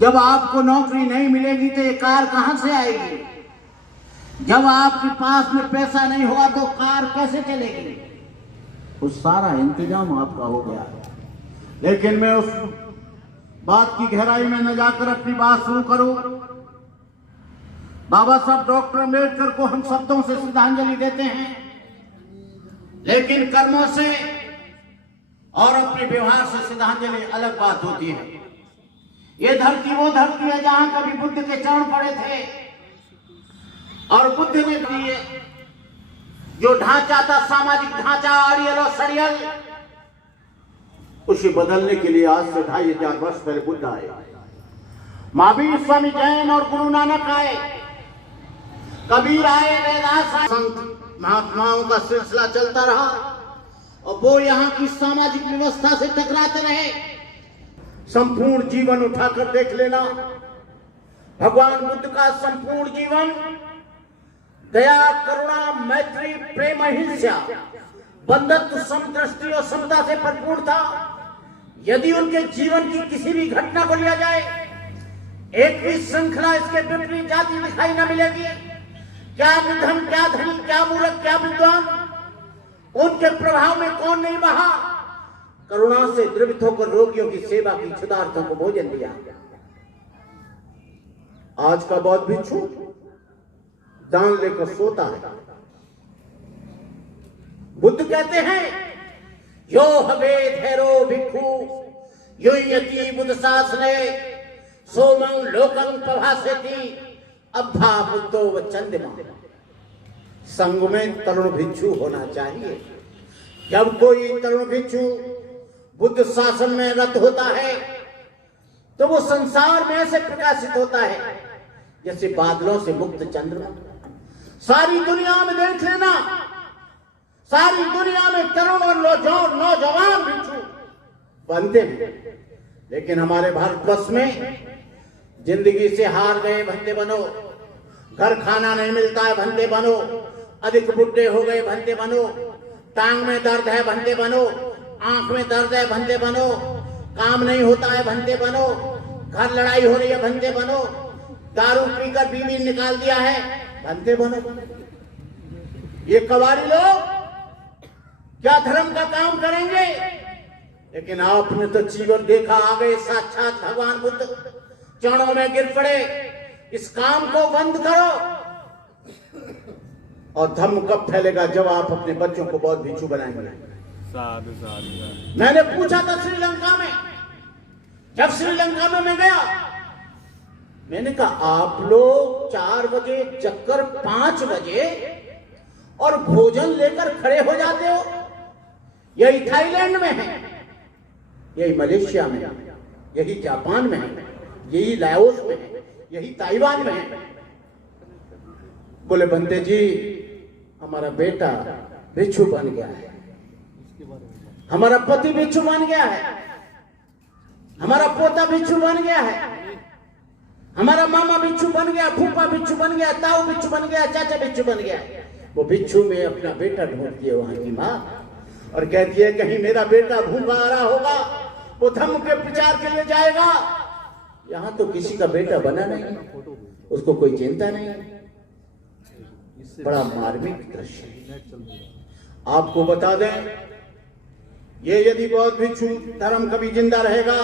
जब आपको नौकरी नहीं मिलेगी तो ये कार कहां से आएगी? जब आपके पास में पैसा नहीं होगा तो कार कैसे चलेगी? उस सारा इंतजाम आपका हो गया। लेकिन मैं उस बात की गहराई में न जाकर अपनी बात शुरू करूं। बाबा साहब डॉक्टर अम्बेडकर को हम शब्दों से श्रद्धांजलि देते हैं, लेकिन कर्मों से और अपने व्यवहार से श्रद्धांजलि अलग बात होती है। ये धरती वो धरती है जहां कभी बुद्ध के चरण पड़े थे और बुद्ध ने दिए जो ढांचा था, सामाजिक ढांचा, आर्यल और सरियल, उसे बदलने के लिए आज से 2500 वर्ष पहले बुद्ध आए। महावीर, स्वामी जैन और गुरु नानक आए, कबीर आए, रैदास आए, संत महात्माओं का सिलसिला चलता रहा और वो यहाँ की सामाजिक व्यवस्था से टकराते रहे। संपूर्ण जीवन उठाकर देख लेना, भगवान बुद्ध का संपूर्ण जीवन दया, करुणा, मैत्री, प्रेम, अहिंसा, बंधुत्व, समदृष्टि और समता से भरपूर था। यदि उनके जीवन की किसी भी घटना को लिया जाए, एक भी श्रृंखला इसके विपरीत जाती दिखाई न मिलेगी। क्या निधन, क्या धनी, क्या मूर्ख, क्या विद्वान, उनके प्रभाव में कौन नहीं बहा। करुणा से द्रवित होकर रोगियों की सेवा की, क्षुधार्तों को भोजन दिया। आज का बौद्ध भिक्षु दान लेकर सोता है। बुद्ध कहते हैं यो हवे धैरो भिक्षु यो यति बुद्ध शासने सोमं लोकं प्रभासेति अब्धा बुद्धो व चंद्रमा। संग में तरुण भिक्षु होना चाहिए। जब कोई तरुण भिक्षु बुद्ध शासन में रत होता है तो वो संसार में ऐसे प्रकाशित होता है जैसे बादलों से मुक्त चंद्रमा। सारी दुनिया में देख लेना, सारी दुनिया में तरुण और नौजवान भिक्षु बनते हैं, लेकिन हमारे भारतवर्ष में जिंदगी से हार गए, भंते बनो। घर खाना नहीं मिलता है, भंते बनो। अधिक बुढ़े हो गए, भंते बनो। टांग में दर्द है, भंते बनो। आंख में दर्द है, भंते बनो। काम नहीं होता है, भंते बनो। घर लड़ाई हो रही है, भंते बनो। दारू पीकर बीवी निकाल दिया है, भंते बनो। ये कबाड़ी लोग क्या धर्म का काम करेंगे? लेकिन आपने तो जीवन देखा, आ गए साक्षात भगवान बुद्ध, चरणों में गिर पड़े। इस काम को बंद करो। और धर्म कब फैलेगा? जब आप अपने बच्चों को बौद्ध भिक्षु बनाएंगे। मैंने पूछा था श्रीलंका में, जब श्रीलंका में मैं गया, मैंने कहा आप लोग 4 बजे चक्कर 5 बजे और भोजन लेकर खड़े हो जाते हो। यही थाईलैंड में है, यही मलेशिया में है, यही जापान में है, यही लाओस में है, यही ताइवान में है। बोले बंदे जी हमारा बेटा भिक्षु बन गया है, हमारा पति भिक्षु बन गया है, हमारा पोता भिक्षु बन गया है, हमारा मामा भिक्षु बन गया, फूफा भिक्षु बन गया, ताऊ भिक्षु बन गया, चाचा भिक्षु बन गया। वो भिक्षु में अपना बेटा ढूंढती है वहां की माँ और कहती है कहीं मेरा बेटा भूखा आ रहा होगा, वो धर्म के प्रचार के लिए जाएगा। यहाँ तो किसी का बेटा बना नहीं, उसको कोई चिंता नहीं। बड़ा मार्मिक दृश्य। आपको बता दें, ये यदि बौद्ध भिक्षु धर्म कभी जिंदा रहेगा,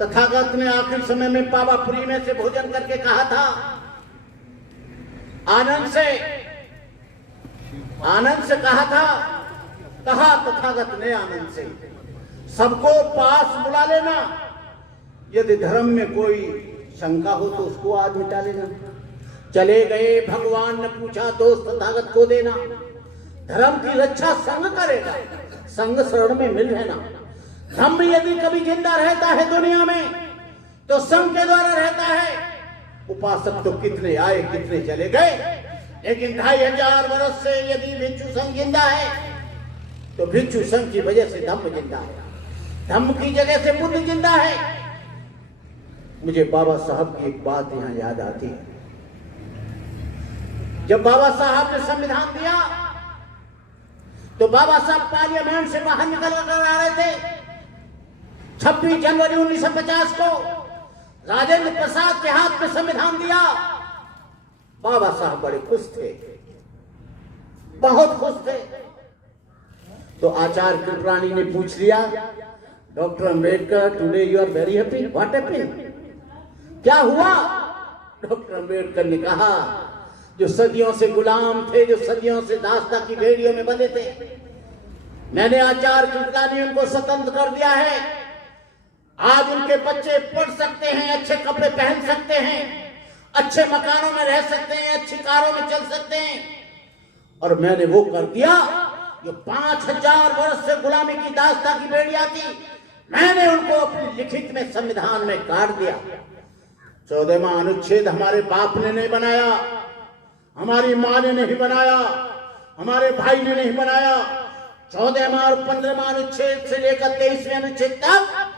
तथागत ने आखिर समय में पावापुरी में से भोजन करके कहा था, आनंद से कहा था, कहा तथागत ने आनंद से, सबको पास बुला लेना। यदि धर्म में कोई शंका हो तो उसको आज मिटा लेना। चले गए, भगवान ने पूछा दोस्त तथागत को देना। धर्म की रक्षा संघ करेगा, संघ शरण में मिल रहना। धर्म यदि कभी जिंदा रहता है दुनिया में तो संघ के द्वारा रहता है। उपासक तो कितने आए कितने चले गए, लेकिन 2500 वर्ष से यदि भिक्षु संघ जिंदा है तो भिक्षु संघ की वजह से धम्म जिंदा है, धम्म की जगह से बुद्ध जिंदा है। मुझे बाबा साहब की एक बात यहाँ याद आती है। जब बाबा साहब ने संविधान दिया तो बाबा साहब पार्लियामेंट से बाहर निकल कर आ रहे थे 26 जनवरी 1950 को। राजेंद्र प्रसाद के हाथ में संविधान दिया, बाबा साहब बड़े खुश थे, बहुत खुश थे। तो आचार्य कृपलानी ने पूछ लिया, doctor Ambedkar today you are very happy, what happened, क्या हुआ? डॉक्टर अंबेडकर ने कहा, जो सदियों से गुलाम थे, जो सदियों से दास्ता की बेड़ियों में बंधे थे, मैंने आचार्य कृपलानी उनको स्वतंत्र कर दिया है। आज उनके बच्चे पढ़ सकते हैं, अच्छे कपड़े पहन सकते हैं, अच्छे मकानों में रह सकते हैं, अच्छी कारों में चल सकते हैं। और मैंने वो कर दिया जो 5000 वर्ष से गुलामी की दास्ता की बेड़ियां थी, मैंने उनको अपनी लिखित में संविधान में काट दिया। 14वां अनुच्छेद हमारे बाप ने नहीं बनाया, हमारी मां ने नहीं बनाया, हमारे भाई ने नहीं बनाया। 14वां और 15वां अनुच्छेद से लेकर 23वें अनुच्छेद तक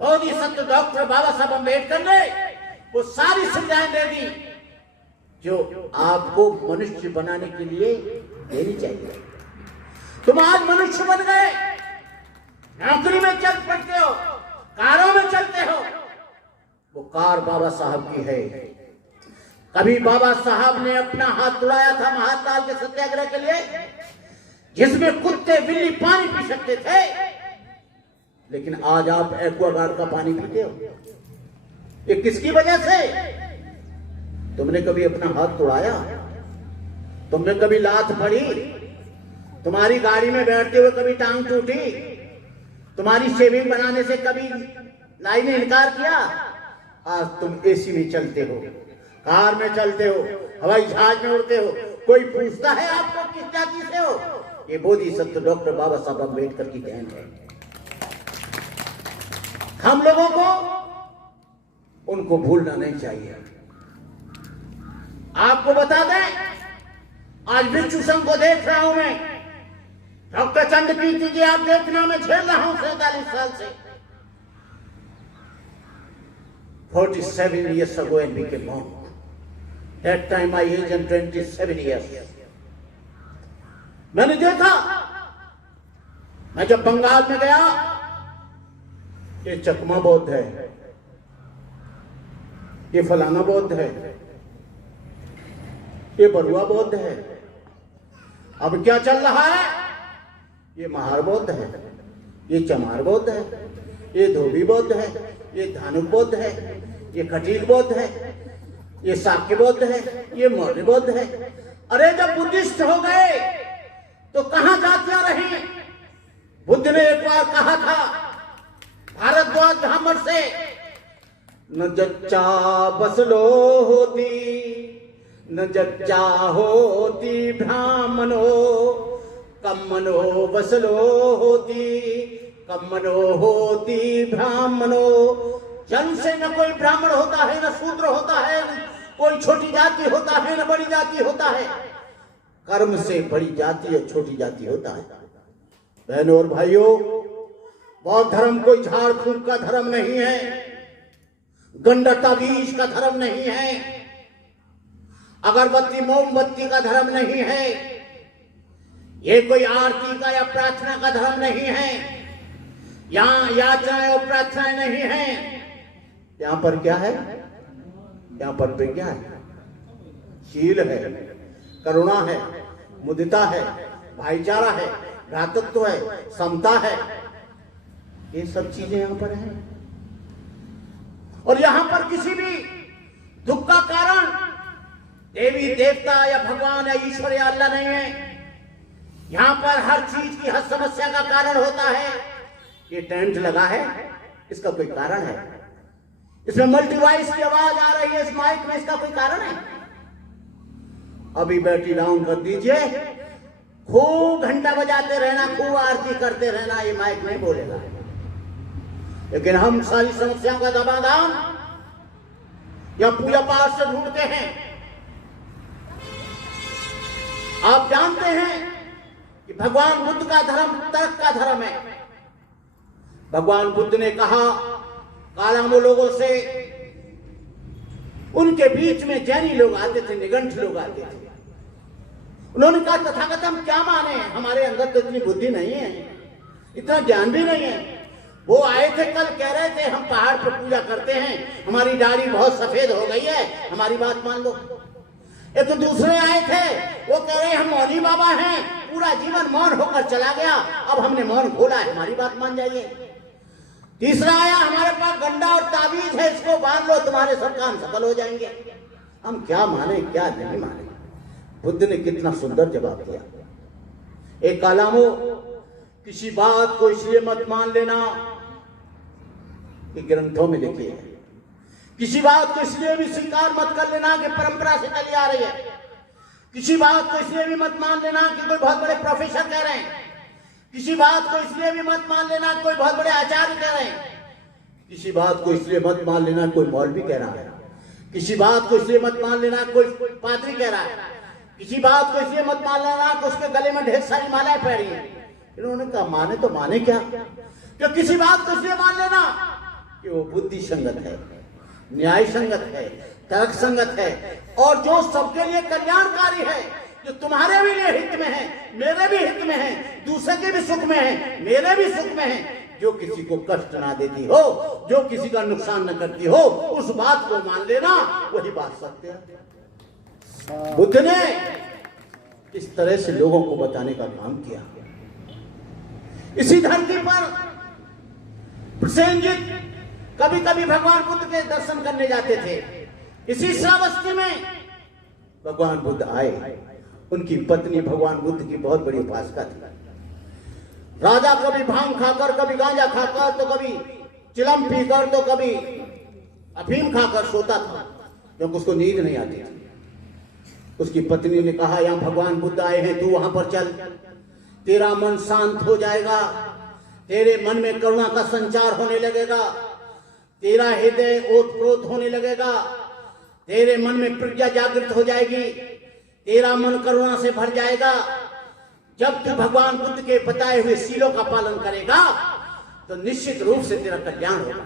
बोधिसत्व डॉक्टर बाबा साहब अम्बेडकर ने वो सारी सुविधाएं दे दी जो आपको मनुष्य बनाने के लिए देनी चाहिए। तुम आज मनुष्य बन गए, नौकरी में चल पड़ते हो, कारों में चलते हो, वो कार बाबा साहब की है। कभी बाबा साहब ने अपना हाथ उड़ाया था महाकाल के सत्याग्रह के लिए, जिसमें कुत्ते बिल्ली पानी पी सकते थे, लेकिन आज आप एक्वागार्ड का पानी पीते हो। ये किसकी वजह से? तुमने कभी अपना हाथ तोड़ाया? तुमने कभी लात पड़ी? तुम्हारी गाड़ी में बैठते हुए कभी टांग टूटी? तुम्हारी शेविंग बनाने से कभी लाई ने इनकार किया? आज तुम एसी में चलते हो, कार में चलते हो, हवाई जहाज में उड़ते हो, कोई पूछता है आपको किस जाति से हो? ये बोधिसत्व डॉक्टर बाबा साहब अम्बेडकर की देन है। हम लोगों को उनको भूलना नहीं चाहिए। आपको बता दें, आज विश्व संघ को देख रहा हूं मैं, डॉक्टर चंद्रकीर्ति जी आप देखना, मैं झेल रहा हूं 47 साल से। 47 years ago and became monk. That time my age and 27 years. मैंने देखा, मैं जब बंगाल में गया, ये चकमा बौद्ध है, ये फलाना बौद्ध है, ये बरुआ बौद्ध है। अब क्या चल रहा है? ये महार बौद्ध है, ये चमार बौद्ध है, ये धोबी बौद्ध है, ये धानुक बौद्ध है, ये खटीक बौद्ध है, ये शाक्य बौद्ध है, ये मौर्य बौद्ध है। अरे जब बुद्धिस्ट हो गए तो कहां जातियां रही? बुद्ध ने एक बार कहा था भारद्वाज ब्राह्मण से, न जच्चा बसलो होती, न जच्चा होती ब्राह्मणो, कम्मनो बसलो होती, कम्मनो होती ब्राह्मणो। जन्म से न कोई ब्राह्मण होता है, न शूद्र होता है, कोई छोटी जाति होता है, न बड़ी जाति होता है। कर्म से बड़ी जाति और छोटी जाति होता है। बहनों और भाइयों, बौद्ध धर्म कोई झाड़ फूंक का धर्म नहीं है, गंडता बीज का धर्म नहीं है, अगरबत्ती मोमबत्ती का धर्म नहीं है, ये कोई आरती का या प्रार्थना का धर्म नहीं है, यहाँ याचनाएं और प्रार्थनाएं नहीं है। यहाँ पर क्या है? यहाँ पर प्रज्ञा है, शील है, करुणा है, मुदिता है, भाईचारा है, भ्रातृत्व है, समता है। ये सब चीजें यहाँ पर हैं। और यहाँ पर किसी भी दुख का कारण देवी देवता या भगवान या ईश्वर या अल्लाह नहीं है। यहाँ पर हर चीज की हर समस्या का कारण होता है। ये टेंट लगा है, इसका कोई कारण है। इसमें मल्टीवॉइस की आवाज आ रही है इस माइक में, इसका कोई कारण है? अभी बैटरी डाउन कर दीजिए, खूब घंटा बजाते रहना, खूब आरती करते रहना, ये माइक नहीं बोलेगा। लेकिन हम सारी समस्याओं का समाधान या पूजा पाठ से ढूंढते हैं। आप जानते हैं कि भगवान बुद्ध का धर्म तर्क का धर्म है। भगवान बुद्ध ने कहा कालामो लोगों से, उनके बीच में जैनी लोग आते थे, निगंठ लोग आते थे। उन्होंने कहा तथागत हम क्या माने, हमारे अंदर तो इतनी बुद्धि नहीं है, इतना ज्ञान भी नहीं है। वो आए थे कल, कह रहे थे हम पहाड़ पर पूजा करते हैं, हमारी दाढ़ी बहुत सफेद हो गई है, हमारी बात मान लो। एक तो दूसरे आए थे, वो कह रहे हम मौली बाबा हैं, पूरा जीवन मौन होकर चला गया, अब हमने मौन खोला है, हमारी बात मान जाइए। तीसरा आया, हमारे पास गंडा और ताबीज है, इसको बांध लो, तुम्हारे सब काम सफल हो जाएंगे। हम क्या माने क्या नहीं माने। बुद्ध ने कितना सुंदर जवाब दिया। एक कालामो, किसी बात को इसलिए मत मान लेना कि ग्रंथों में लिखी है, किसी बात को इसलिए भी स्वीकार मत कर लेना कि परंपरा से चली आ रही है, किसी बात को इसलिए भी मत मान लेना कि कोई बहुत बड़े प्रोफेसर कह रहे हैं, किसी बात को इसलिए भी मत मान लेना कोई बहुत बड़े आचार्य कह रहे हैं, किसी बात को इसलिए मत मान लेना कोई मौलवी कह रहा है, किसी बात को इसलिए मत मान लेना कोई पादरी कह रहा है, किसी बात को इसलिए मत मान लेना कि उसके गले में ढेर सारी मालाएं पहनी है। इन्होंने कहा माने तो माने क्या, कि किसी बात को इसलिए मान लेना कि वो बुद्धि संगत है, न्याय संगत है, तर्क संगत है, और जो सबके लिए कल्याणकारी है, जो तुम्हारे भी लिए हित में है, मेरे भी हित में है, दूसरे के भी सुख में है, मेरे भी सुख में है, जो किसी को कष्ट ना देती हो, जो किसी का नुकसान न करती हो, उस बात को मान लेना, वही बात सत्य है। बुद्ध ने इस तरह से लोगों को बताने का काम किया। इसी धरती पर प्रसेनजीत कभी कभी भगवान बुद्ध के दर्शन करने जाते थे। इसी श्रावस्ती में भगवान बुद्ध आए। उनकी पत्नी भगवान बुद्ध की बहुत बड़ी उपासका थी। राजा कभी भांग खाकर, कभी गांजा खाकर, तो कभी चिलम पीकर, तो कभी अफीम खाकर सोता था, क्योंकि उसको नींद नहीं आती थी। उसकी पत्नी ने कहा, यहां भगवान बुद्ध आए हैं, तू वहां पर चल, तेरा मन शांत हो जाएगा, तेरे मन में करुणा का संचार होने लगेगा, तेरा हृदय ओतप्रोत होने लगेगा, तेरे मन में प्रज्ञा जागृत हो जाएगी, तेरा मन करुणा से भर जाएगा। जब तू भगवान बुद्ध के बताए हुए सीलों का पालन करेगा तो निश्चित रूप से तेरा कल्याण होगा।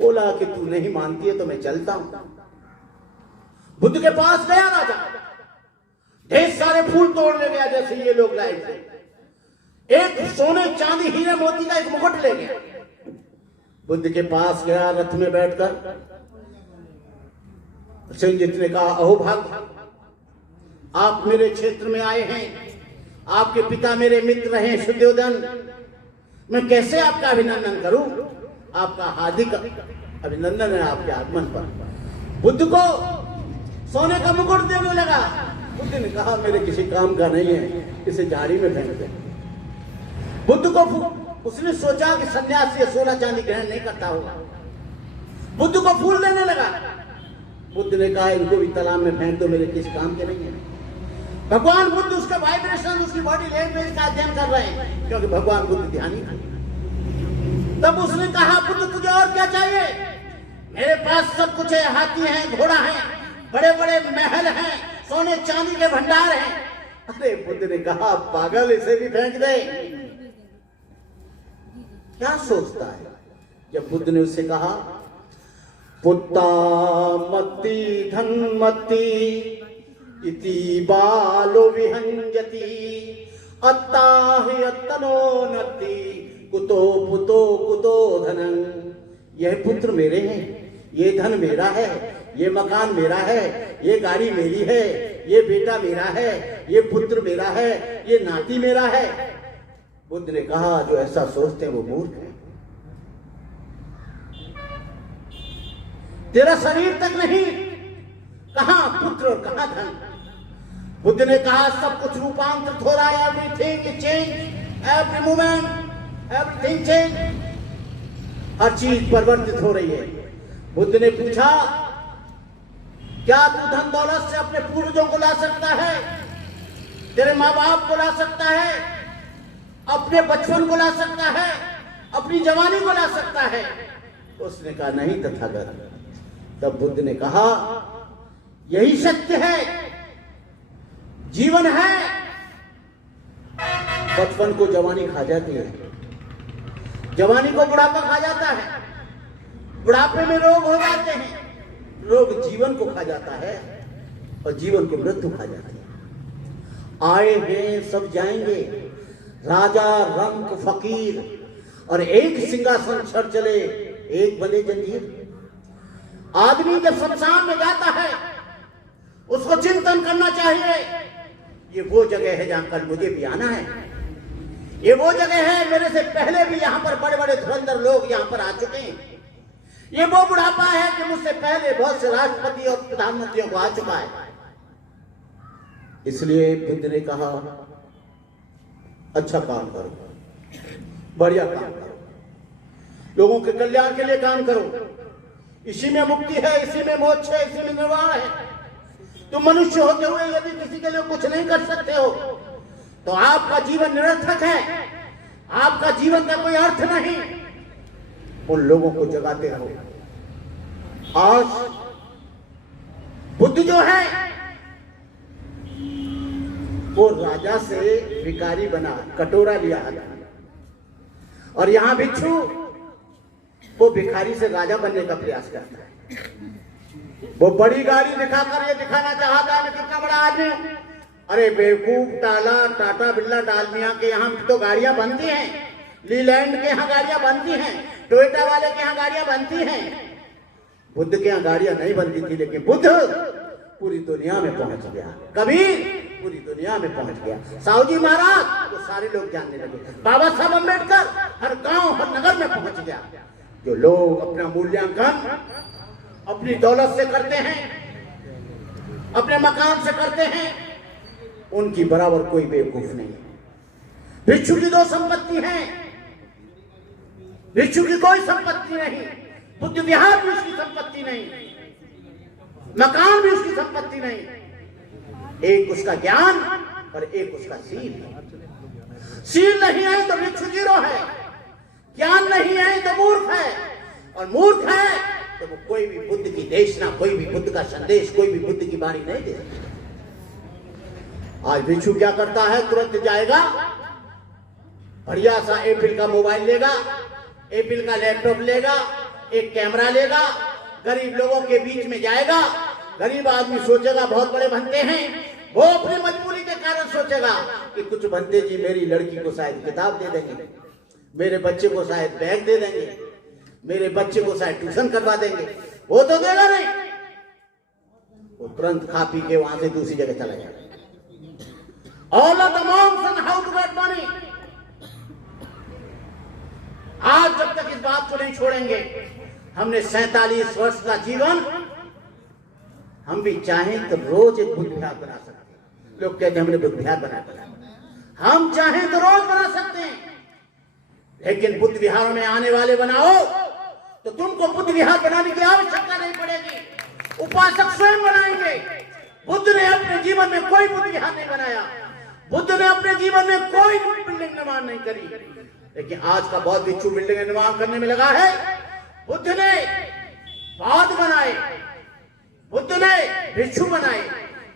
बोला कि तू नहीं मानती है तो मैं चलता हूं। बुद्ध के पास गया राजा, ढेर सारे फूल तोड़ ले गया जैसे ये लोग लाए थे। एक सोने चांदी हीरे मोती का एक मुकुट ले गया। बुद्ध के पास गया रथ में बैठकर। संजीत ने कहा, अहो भाग, आप मेरे क्षेत्र में आए हैं, आपके पिता मेरे मित्र हैं शुद्धोधन, मैं कैसे आपका अभिनंदन करूं? आपका हार्दिक अभिनंदन है आपके आगमन पर। बुद्ध को सोने का मुकुट देने लगा। बुद्ध ने कहा, मेरे किसी काम का नहीं है, इसे झाड़ी में फेंक दे। बुद्ध को उसने सोचा कि सन्यासी सोना चांदी ग्रहण नहीं करता होगा। बुद्ध को फूल देने लगा। बुद्ध ने कहा, इनको भी तालाब में फेंक दो, मेरे किसी काम के नहीं है। भगवान बुद्ध उसका वाइब्रेशन, उसकी बॉडी लैंग्वेज का अध्ययन कर रहे हैं, क्योंकि भगवान बुद्ध ध्यानी थे। तब उसने कहा, बुद्ध तुझे और क्या चाहिए? मेरे पास सब कुछ है, हाथी है, घोड़ा है, बड़े बड़े महल हैं, सोने चांदी के भंडार हैं। अरे बुद्ध ने कहा, पागल, इसे भी फेंक दे। क्या सोचता है? जब बुद्ध ने उससे कहा, पुत्ता मति धनमति इति बालो विहंजति अत्ताहि अत्तनो नति कुतो पुतो कुतो धनं। यह पुत्र मेरे हैं, ये धन मेरा है, ये मकान मेरा है, ये गाड़ी मेरी है, ये बेटा मेरा है, ये पुत्र मेरा है, ये नाती मेरा है। बुद्ध ने कहा, जो ऐसा सोचते हैं वो मूर्ख है। तेरा शरीर तक नहीं, कहां पुत्र और कहां धन। बुद्ध ने कहा, सब कुछ रूपांतरित हो रहा है, everything change, every moment everything change, हर चीज परिवर्तित हो रही है। बुद्ध ने पूछा, क्या तू धन दौलत से अपने पूर्वजों को ला सकता है, तेरे माँ बाप को ला सकता है, अपने बचपन को ला सकता है, अपनी जवानी को ला सकता है? उसने कहा, नहीं तथागत। तब बुद्ध ने कहा, यही सत्य है, जीवन है। बचपन को जवानी खा जाती है, जवानी को बुढ़ापा खा जाता है, बुढ़ापे में रोग हो जाते हैं, रोग जीवन को खा जाता है और जीवन को मृत्यु खा जाती है। आए हैं सब जाएंगे, राजा रंक फकीर, और एक सिंहासन छड़ चले एक बने जंजीर। आदमी जब शमशान में जाता है उसको चिंतन करना चाहिए, ये वो जगह है जहां कल मुझे भी आना है, ये वो जगह है मेरे से पहले भी यहां पर बड़े बड़े धुरंधर लोग यहां पर आ चुके हैं, ये वो बुढ़ापा है कि मुझसे पहले बहुत से राष्ट्रपति और प्रधानमंत्रियों को आ चुका है। इसलिए बुद्ध ने कहा अच्छा काम करो, बढ़िया काम करो, लोगों के कल्याण के लिए काम करो, इसी में मुक्ति है, इसी में मोक्ष है, इसी में निर्वाण है। तुम मनुष्य होते हुए यदि किसी के लिए कुछ नहीं कर सकते हो तो आपका जीवन निरर्थक है, आपका जीवन का कोई अर्थ नहीं। उन लोगों को जगाते रहो। आज बुद्ध जो है वो राजा से भिखारी बना, कटोरा लिया और यहां भिक्षु वो भिखारी से राजा बनने का प्रयास करता है। वो बड़ी गाड़ी दिखाकर ये दिखाना चाहता है मैं कितना बड़ा आदमी हूं। अरे बेवकूफ, टाटा बिरला डालमिया के यहाँ तो गाड़ियां बनती हैं, लीलैंड के यहाँ गाड़ियां बनती हैं, टोयोटा वाले के यहाँ गाड़ियां बनती हैं। बुद्ध के यहाँ गाड़ियां नहीं बनती थी, लेकिन बुद्ध पूरी दुनिया में पहुंच गया, कबीर पूरी दुनिया में पहुंच गया, साहूजी महाराज तो सारे लोग जानने लगे, बाबा साहब अम्बेडकर हर गांव हर नगर में पहुंच गया। जो लोग अपना मूल्यांकन अपनी दौलत से करते हैं, अपने मकान से करते हैं, उनकी बराबर कोई बेवकूफ नहीं है। भिक्षु की दो संपत्ति है, भिक्षु की कोई संपत्ति नहीं, बुद्ध विहार भी उसकी संपत्ति नहीं, मकान भी उसकी संपत्ति नहीं। एक उसका ज्ञान और एक उसका सील। सील नहीं है तो भिक्षु जीरो है, ज्ञान नहीं है तो मूर्ख है, और मूर्ख है तो वो कोई भी बुद्ध की देशना, कोई भी बुद्ध का संदेश, कोई भी बुद्ध की बाणी नहीं दे सकता। आज भिक्षु क्या करता है, तुरंत जाएगा, बढ़िया सा एप्पल का मोबाइल लेगा, एप्पल का लैपटॉप लेगा, एक कैमरा लेगा, गरीब लोगों के बीच में जाएगा। गरीब आदमी सोचेगा बहुत बड़े बनते हैं, वो अपनी मजबूरी के कारण सोचेगा कि कुछ बनते जी मेरी लड़की को शायद किताब दे देंगे, मेरे बच्चे को शायद बैग दे देंगे, मेरे बच्चे को शायद ट्यूशन करवा देंगे। वो तो देगा नहीं, वो तुरंत खा पी के वहां से दूसरी जगह चला जाएगा। All of the monks and how to get money। आज जब तक इस बात को नहीं छोड़ेंगे, हमने 47 वर्ष का जीवन, हम भी चाहें तो रोज एक बुद्ध विहार बना सकते हैं। लोग कहते हैं हमने बुद्ध विहार बनाया, हम चाहें तो रोज बना सकते हैं, लेकिन बुद्ध विहार में आने वाले बनाओ तो तुमको बुद्ध विहार बनाने की आवश्यकता नहीं पड़ेगी, उपासक स्वयं बनाएंगे। बुद्ध ने अपने जीवन में कोई बुद्ध विहार नहीं बनाया, बुद्ध ने अपने जीवन में कोई बिल्डिंग निर्माण नहीं करी, लेकिन आज का बहुत भिक्षु बिल्डिंग निर्माण करने में लगा है। बुद्ध ने बौद्ध बनाए, बुद्ध ने भिक्षु बनाए,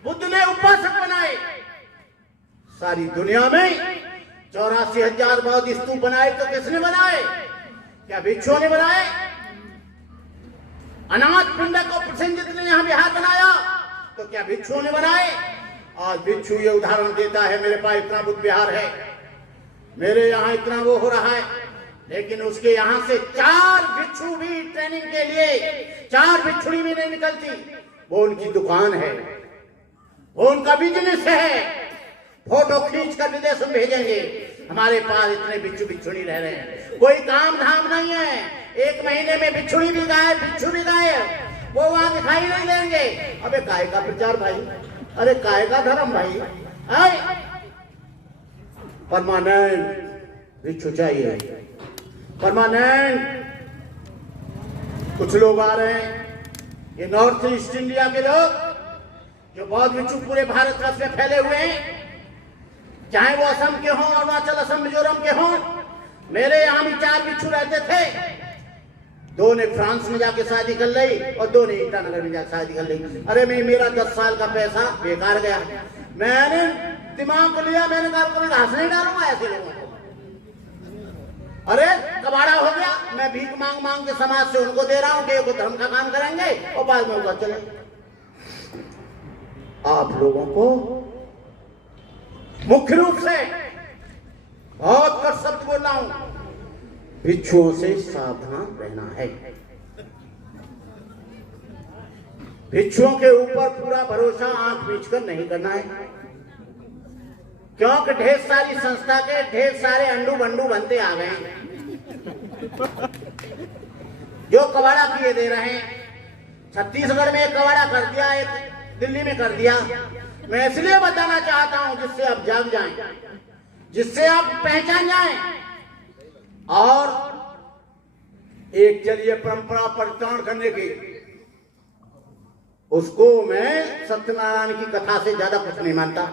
बुद्ध ने उपासक बनाए। सारी दुनिया में 84,000 बौद्ध स्तूप बनाए तो किसने बनाए? क्या भिक्षुओं ने बनाए? अनाथ पिंडक को प्रसेनजित ने यहाँ विहार बनाया तो क्या भिक्षुओं ने बनाए? आज भिक्षु ये उदाहरण देता है, मेरे पास इतना बुद्ध विहार है, मेरे यहाँ इतना वो हो रहा है, लेकिन उसके यहाँ से 4 भिक्षु भी ट्रेनिंग के लिए, 4 भिक्षुड़ी भी नहीं निकलती। वो उनकी दुकान है, वो उनका बिजनेस है। फोटो खींच कर विदेश में भेजेंगे, हमारे पास इतने भिक्षु भिक्षुड़ी रह रहे हैं, कोई काम धाम नहीं है। 1 महीने में भिक्षुड़ी भी गायब, भिक्षु भी गायब, वो वहां दिखाई नहीं देंगे। अबे काय का प्रचार भाई, अरे काय का धर्म भाई, परमानेंट भिक्षु चाहिए, परमानेंट। कुछ लोग आ रहे हैं, ये नॉर्थ ईस्ट इंडिया के लोग जो बौद्ध भिक्षु पूरे भारतवर्ष में फैले हुए हैं, चाहे वो असम के हों, अरुणाचल, असम, मिजोरम के हों। मेरे यहाँ भी 4 भिक्षु रहते थे, 2 ने फ्रांस में जाके शादी कर ली और 2 ने ईटानगर में जाकर शादी कर ली। अरे मेरा 10 साल का पैसा बेकार गया। मैंने दिमाग को लिया, मैंने कहा कभी घास नहीं डालूंगा ऐसे लोगों को। अरे कबाड़ा हो गया, मैं भीख मांग मांग के समाज से उनको दे रहा हूं कि वो धर्म का काम करेंगे और बाद में उनका चले। आप लोगों को मुख्य रूप से बहुत कर शब्द बोल रहा हूं, भिक्षुओं से सावधान रहना है। भिक्षुओं के ऊपर पूरा भरोसा आंख मीच कर नहीं करना है, क्योंकि ढेर सारी संस्था के ढेर सारे अंडू बंडू बनते आ गए हैं जो कबाड़ा किए दे रहे हैं। छत्तीसगढ़ में एक कबाड़ा कर दिया, एक दिल्ली में कर दिया। मैं इसलिए बताना चाहता हूं जिससे आप जाग जाएं, जिससे आप पहचान जाएं। और एक चलिए परंपरा परित्राण करने की, उसको मैं सत्यनारायण की कथा से ज्यादा कुछ नहीं मानता।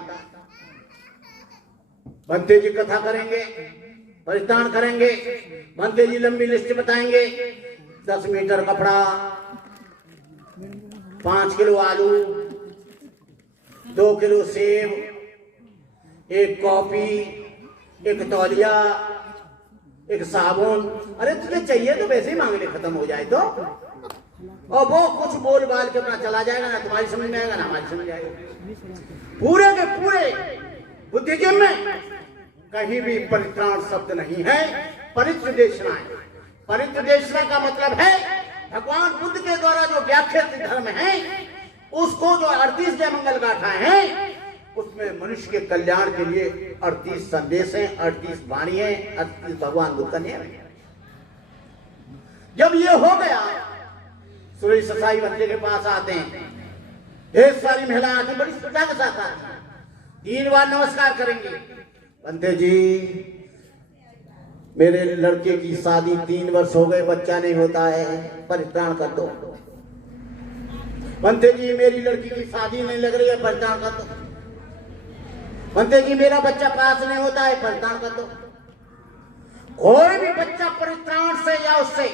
बंते जी कथा करेंगे, परित्राण करेंगे, बंते जी लंबी लिस्ट बताएंगे, 10 मीटर कपड़ा, 5 किलो आलू, 2 किलो सेब, 1 कॉपी, 1 तौलिया, 1 साबुन। अरे तुझे चाहिए तो वैसे ही मांग ले, खत्म हो जाए तो। और वो कुछ बोल बाल के अपना चला जाएगा, ना तुम्हारी समझ में आएगा ना हमारी समझ में आएगा। पूरे के पूरे बुद्धिज्म में कहीं भी परित्राण शब्द नहीं है, परित्रदेशना है। परित्रदेशना का मतलब है भगवान बुद्ध के द्वारा जो व्याख्यात धर्म है, उसको जो 38 जय मंगल गाथाएं हैं, उसमें मनुष्य के कल्याण के लिए 38 संदेश हैं, 38 वाणी है, 38 भगवान बुद्ध का नियम है। जब ये हो गया, सूर्य ससाई बंदे के पास आते हैं, ढेर सारी महिलाएं आती बड़ी श्रद्धा के साथ आती हैं, 3 बार नमस्कार करेंगे। बंदे जी मेरे लड़के की शादी 3 वर्ष हो गए, बच्चा नहीं होता है, परित्राण कर दो। बंदे जी मेरी लड़की की शादी नहीं लग रही है, परित्राण कर दो। बंदे जी मेरा बच्चा पास नहीं होता है, परित्राण कर दो। कोई भी बच्चा परित्राण से या उससे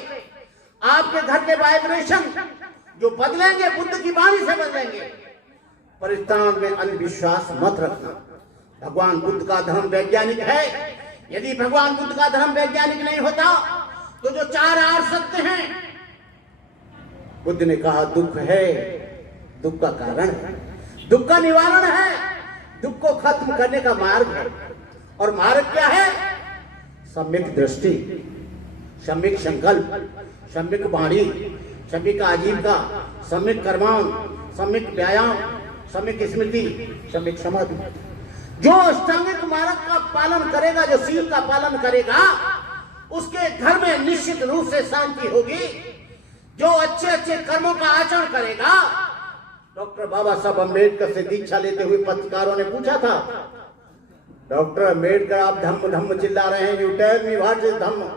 आपके घर के वाइब्रेशन जो बदलेंगे, बुद्ध की वाणी से बदलेंगे। परित्राण में अंधविश्वास मत रखना। भगवान बुद्ध का धर्म वैज्ञानिक है। यदि भगवान बुद्ध का धर्म वैज्ञानिक नहीं होता तो जो 4 आर सत्य हैं, बुद्ध ने कहा दुख है, दुख का कारण है, दुख का निवारण है, दुख को खत्म करने का मार्ग है। और मार्ग क्या है? सम्यक दृष्टि, सम्यक संकल्प, सम्यक वाणी, सम्यक आजीविका, सम्यक कर्माण, सम्यक व्यायाम, सम्यक स्मृति, सम्यक समाधि। जो अष्टांगिक मार्ग का पालन करेगा, जो शील का पालन करेगा, उसके घर में निश्चित रूप से शांति होगी। जो अच्छे अच्छे कर्मों का आचरण करेगा। डॉक्टर बाबा साहब अम्बेडकर से दीक्षा लेते हुए पत्रकारों ने पूछा था, डॉक्टर अम्बेडकर आप धम्म धम्म चिल्ला रहे हैं, you tell me what is dhamma.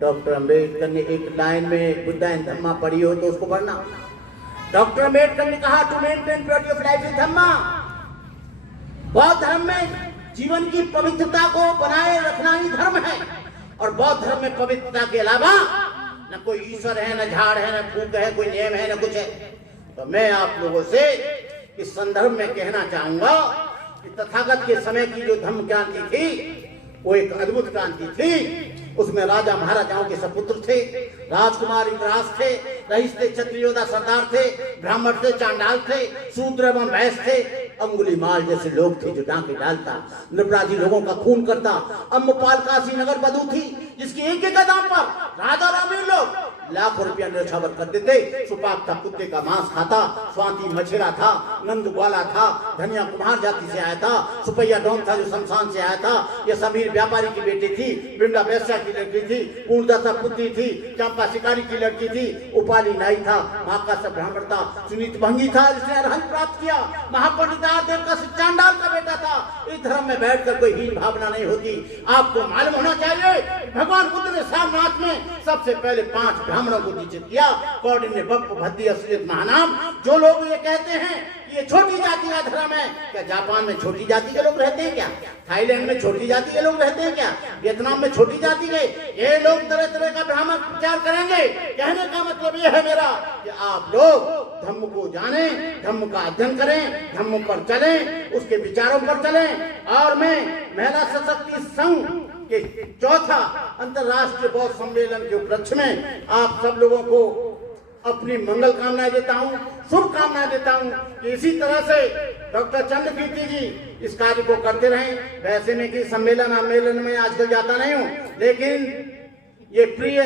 Doctor Ambedkar ने एक लाइन में बुद्धा एंड धम्मा पढ़ी हो तो उसको पढ़ना। डॉक्टर अम्बेडकर ने कहा to maintain purity of life is Dhamma. बौद्ध धर्म में जीवन की पवित्रता को बनाए रखना ही धर्म है। और बौद्ध धर्म में पवित्रता के अलावा न कोई ईश्वर है, न झाड़ है, न फूक है, कोई नियम है, न कुछ है। तो मैं आप लोगों से इस संदर्भ में कहना चाहूंगा कि तथागत के समय की जो धम्म क्रांति थी वो एक अद्भुत क्रांति थी। उसमें राजा महाराजाओं के सपुत्र थे, राजकुमार इंद्रास थे, रईस थे, क्षत्रियोदा सरदार थे, ब्राह्मण थे, चांडाल थे, शूद्र एवं वैश्य थे, अंगुलीमाल जैसे लोग थे जो डांके डालता, निरपराधी लोगों का खून करता। अम्बपाल काशी नगर बधू थी जिसकी एक एक दाम पर राजा रामी लोग लाखों रुपया न्यौछावर कर देते। सुपाक था, कुत्ते का मांस खाता, स्वाति मछेरा था, नंद ग्वाला था, धनिया कुम्हार जाति से आया था, सुपैया डोम था जो शमशान से आया था, ये समीर व्यापारी की बेटी थी, वृंदा वैश्या की लड़की थी, पूर्णदासा पुत्री थी, चंपा शिकारी की लड़की थी, उपाली नाई था, महाकाश ब्राह्मण था, सुनीत भंगी था जिसने अरहंत प्राप्त किया, महापंडितार देव का चांडाल का बेटा था। इस धर्म में बैठकर कोई हीन भावना नहीं होती। आपको मालूम होना चाहिए भगवान बुद्ध ने सारनाथ में सबसे पहले 5 ब्राह्मणों को निश्चित किया। कौंडिन्य, बप्प, भद्दी, असलियत, महानाम। जो लोग ये कहते हैं ये छोटी जाति का धर्म है, क्या जापान में छोटी जाति के लोग रहते हैं क्या? थाईलैंड में छोटी जाति के लोग रहते हैं क्या? वियतनाम में छोटी जाति के? ये लोग तरह तरह का ब्राह्मण प्रचार करेंगे। कहने का मतलब ये है मेरा कि आप लोग धम्म को जाने, धम्म का अध्ययन करें, धम्म पर चलें, उसके विचारों पर चलें। और मैं महिला सशक्ति संघ के 4था अंतर्राष्ट्रीय बौद्ध सम्मेलन के उपलक्ष्य में आप सब लोगों को अपनी मंगल कामनाएं देता हूं, शुभकामनाएं देता हूं कि इसी तरह से डॉक्टर चंद्रकीर्ति जी इस कार्य को करते रहें। वैसे मैं कि सम्मेलन में आजकल जाता नहीं हूं, लेकिन ये प्रिय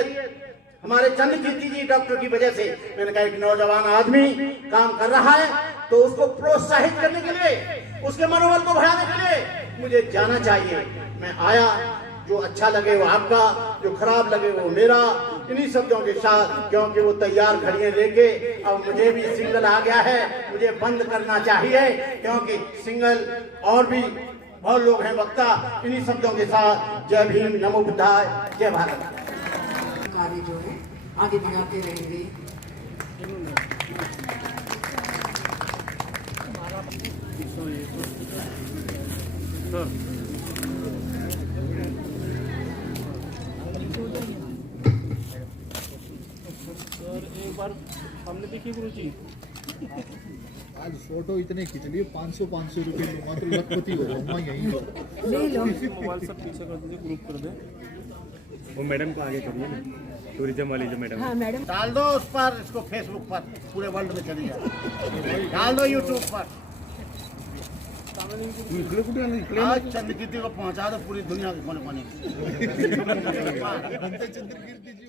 हमारे चंद्रकीर्ति जी डॉक्टर की वजह से, मैंने कहा एक नौजवान आदमी काम कर रहा है तो उसको प्रोत्साहित करने के लिए, उसके मनोबल को बढ़ाने के लिए मुझे जाना चाहिए। मैं आया, जो अच्छा लगे वो आपका, जो खराब लगे वो मेरा, इन्हीं शब्दों के साथ, क्योंकि वो तैयार घड़ियां लेके अब मुझे भी सिंगल आ गया है, मुझे बंद करना चाहिए, क्योंकि सिंगल और भी बहुत लोग हैं वक्ता। इन्हीं शब्दों के साथ जय भीम, नमो बुद्धाय, जय भारत। कार्य जो है आगे बढ़ाते रहेंगे। एक बार हमने देखी गुरु जी, आज फोटो इतने खींच लिए 500 रुपए में मात्र लखपति हो जाऊंगा यहीं तो। मोबाइल सब पीछे कर दीजिए, ग्रुप कर दे। वो मैडम को आगे करिए ना, टूरिज्म वाली जो मैडम। हाँ मैडम, डाल दो उस पर, इसको फेसबुक पर पूरे वर्ल्ड में चली जाए, डाल दो यूट्यूब पर, आज चंद्रकीर्ति को पहुंचा दो पूरी दुनिया के कोने कोने में। चंद्रकीर्ति जी